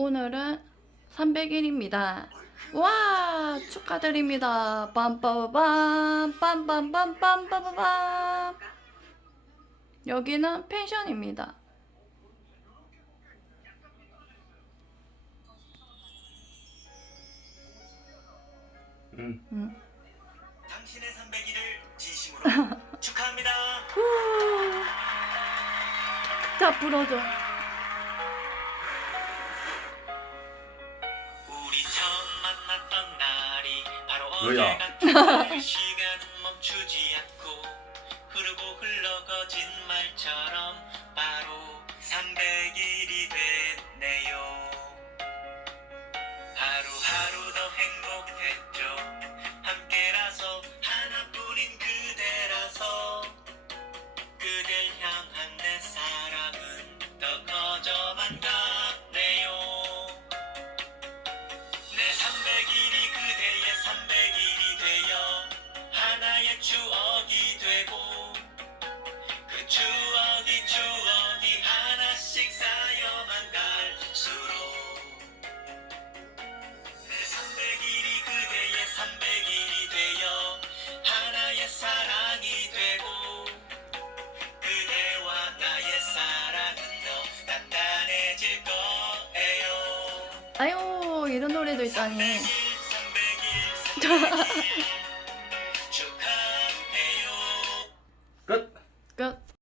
오늘은 300일입니다. 와 축하드립니다. 빰빠바밤 빰빰빰빰빰빰빰 여기는 펜션입니다. 응. 음. 당신의 300일을 진심으로 축하합니다. 후. 자 불어줘. 뭐야? 시간은 멈추지 않고 흐르고 흘러 거짓말처럼 바로 300일이 됐네요. 하루하루 더 행복했죠. 함께라서 하나뿐인 그대라서 그댈 향한 내 사랑은 더 커져만 가네요. 내 300일이 그대의 300일이 되어 하나의 추억이 되고 그 추억이 추억이 하나씩 쌓여만 갈수록 내 300일이 그대의 300일이 되어 하나의 사랑이 되고 그대와 나의 사랑은 더 단단해질 거예요 아유 이런 노래도 있다니. ハハハハ!